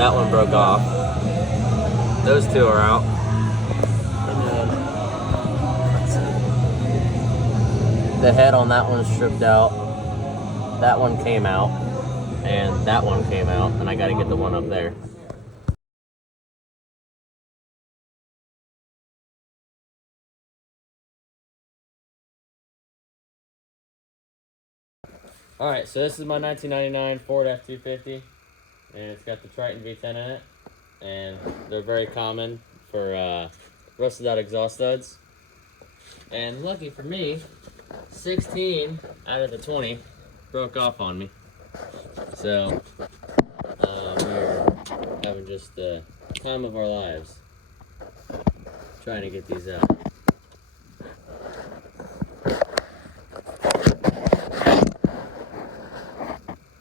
That one broke off. Those two are out. And then, the head on that one's stripped out. That one came out. And that one came out. And I gotta get the one up there. Alright, so this is my 1999 Ford F250, and it's got the Trition v10 in it, and they're very common for rusted out exhaust studs. And lucky for me, 16 out of the 20 broke off on me. So we're having just the time of our lives trying to get these out.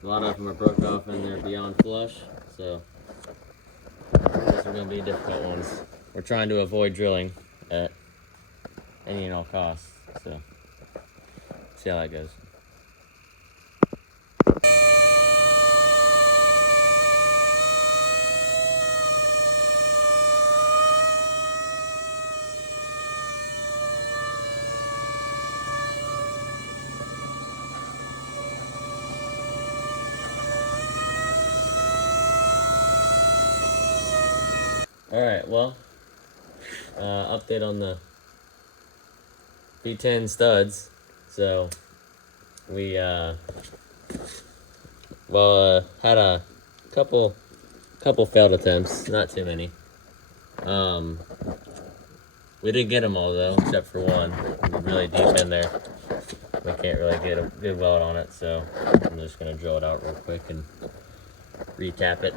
A lot of them are broke off and they're beyond flush, so these are going to be difficult ones. We're trying to avoid drilling at any and all costs, so see how that goes. Alright, well, update on the v10 studs. So, we, had a couple failed attempts, not too many. We did get them all though, except for one. We're really deep in there. We can't really get a good weld on it, so I'm just gonna drill it out real quick and re-tap it.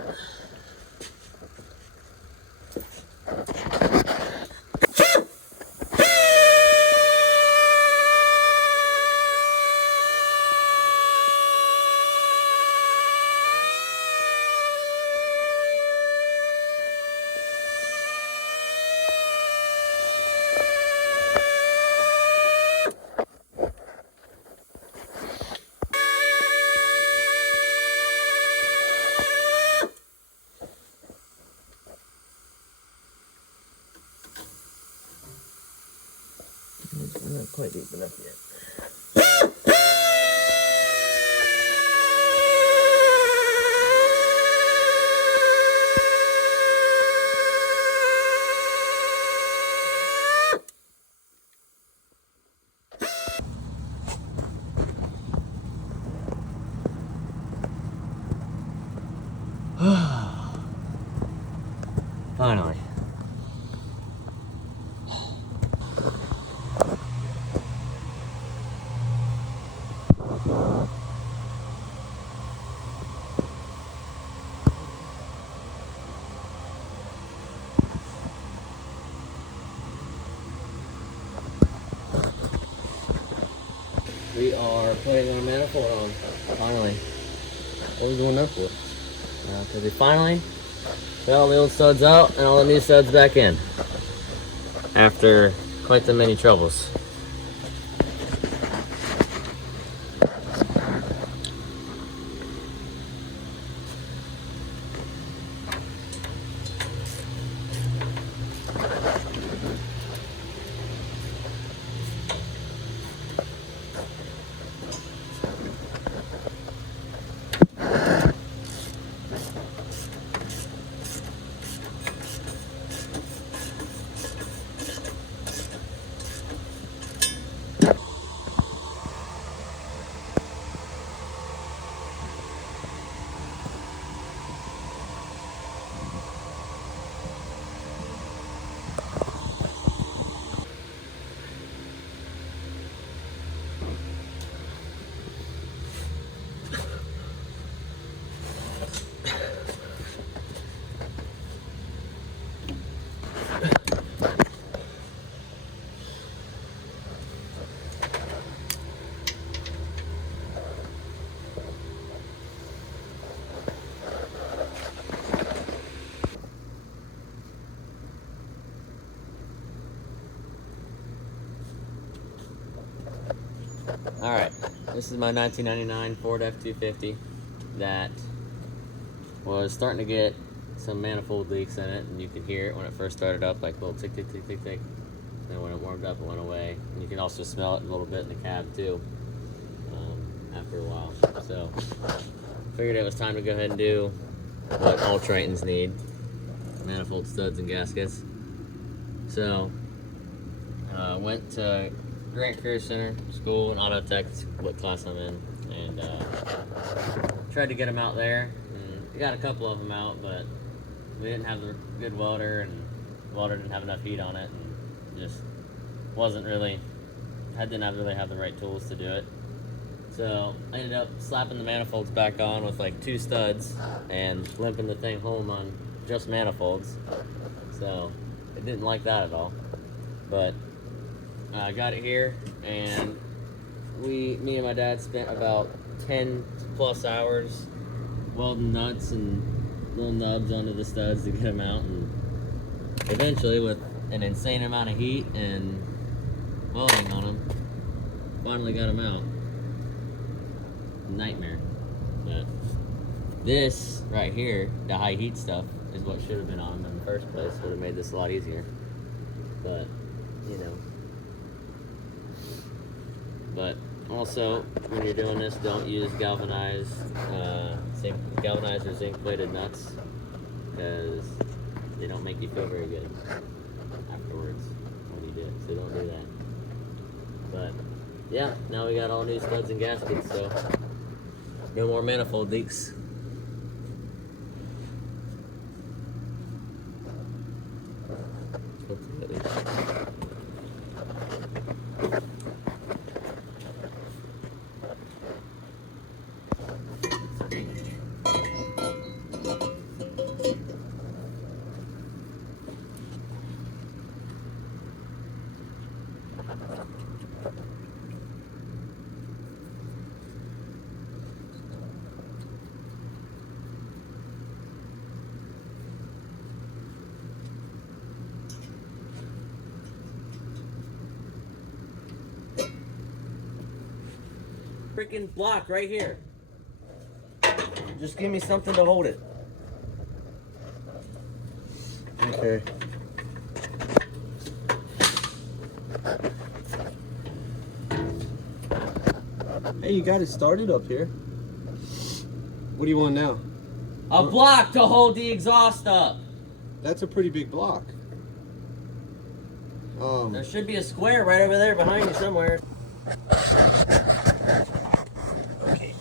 I'm not quite deep enough yet. Finally. We are putting our manifold on, finally. What are we doing that for? Because we finally got all the old studs out and all the new studs back in. After quite the many troubles. Alright, this is my 1999 Ford F250 that was starting to get some manifold leaks in it, and you could hear it when it first started up, like little tick, tick, tick, tick, tick. Then when it warmed up, it went away. And you can also smell it a little bit in the cab too, after a while. So figured it was time to go ahead and do what all Tritons need: manifold studs and gaskets. So went to Grant Career Center School in Auto Tech, what class I'm in, and tried to get them out there. And we got a couple of them out, but we didn't have the good welder, and the welder didn't have enough heat on it, and just wasn't really, didn't really have the right tools to do it. So I ended up slapping the manifolds back on with like 2 studs and limping the thing home on just manifolds. So it didn't like that at all. But I got it here, and me and my dad spent about 10 plus hours welding nuts and little nubs onto the studs to get them out, and eventually, with an insane amount of heat and welding on them, finally got them out. Nightmare. But this right here, the high heat stuff, is what should have been on them in the first place. Would have made this a lot easier. But, you know. But also, when you're doing this, don't use galvanized or zinc plated nuts, because they don't make you feel very good afterwards when you do it. So don't do that. But yeah, now we got all new studs and gaskets, so no more manifold leaks. Hopefully, at least. Freaking block right here. Just give me something to hold it. Okay. Hey, you got it started up here. What do you want now? A block to hold the exhaust up. That's a pretty big block. There should be a square right over there behind you somewhere. Okay.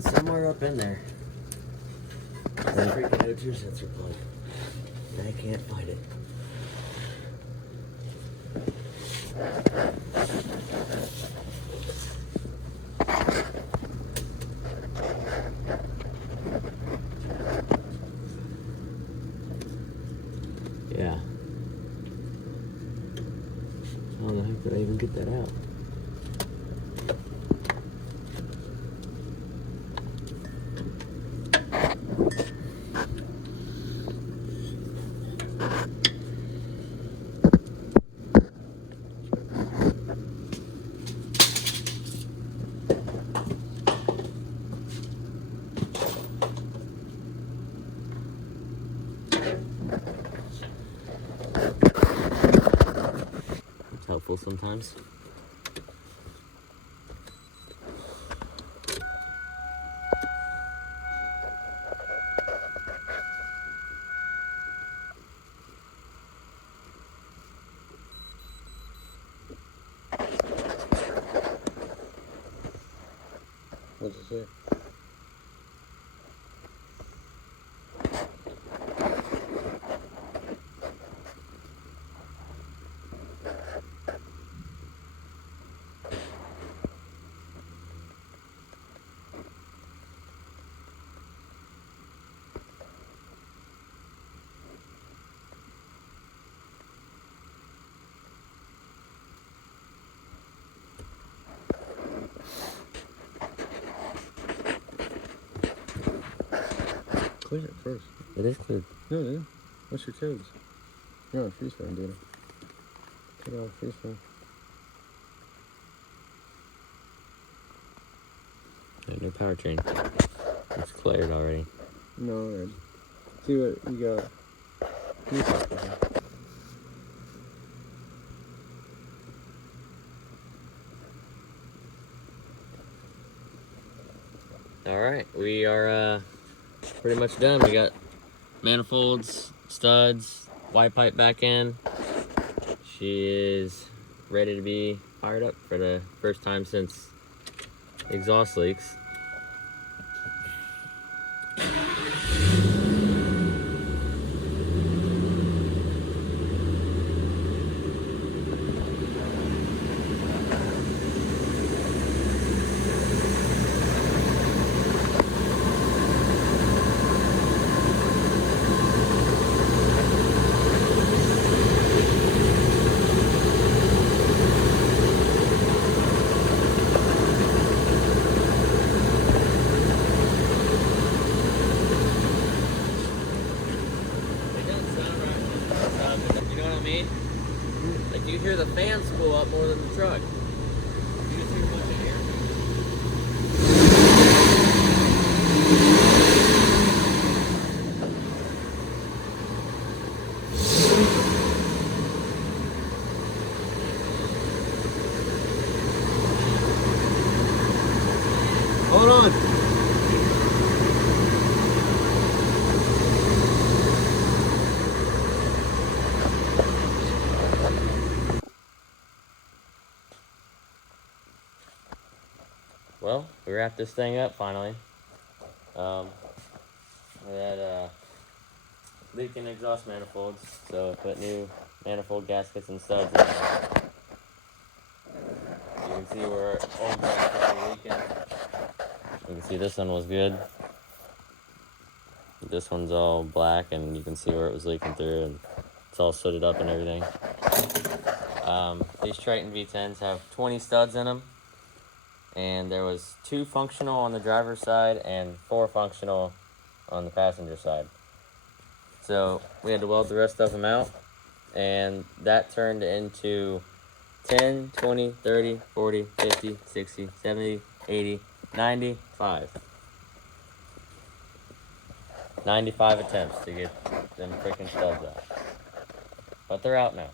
Somewhere up in there. The freaking O2 sensor plug. And I can't find it. Yeah. How the heck did I even get that out? It's helpful sometimes. What's it say? Clear it first. It is clear. No, dude. What's your codes? You're on freeze frame, dude. Take it off freeze frame. New powertrain. It's cleared already. No, man. See what you got. You talk to him. Alright, we are pretty much done. We got manifolds, studs, Y pipe back in. She is ready to be fired up for the first time since exhaust leaks. Like you hear the fan spool up more than the truck. You just hear a bunch of air. Hold on. Well, we wrapped this thing up finally. We had leaking exhaust manifolds, so I put new manifold gaskets and studs in there. You can see where old gaskets are leaking. You can see this one was good. This one's all black, and you can see where it was leaking through, and it's all sooted up and everything. These Trition V10s have 20 studs in them. And there was 2 functional on the driver's side and 4 functional on the passenger side. So we had to weld the rest of them out, and that turned into 10, 20, 30, 40, 50, 60, 70, 80, 95. 95 attempts to get them freaking studs out. But they're out now.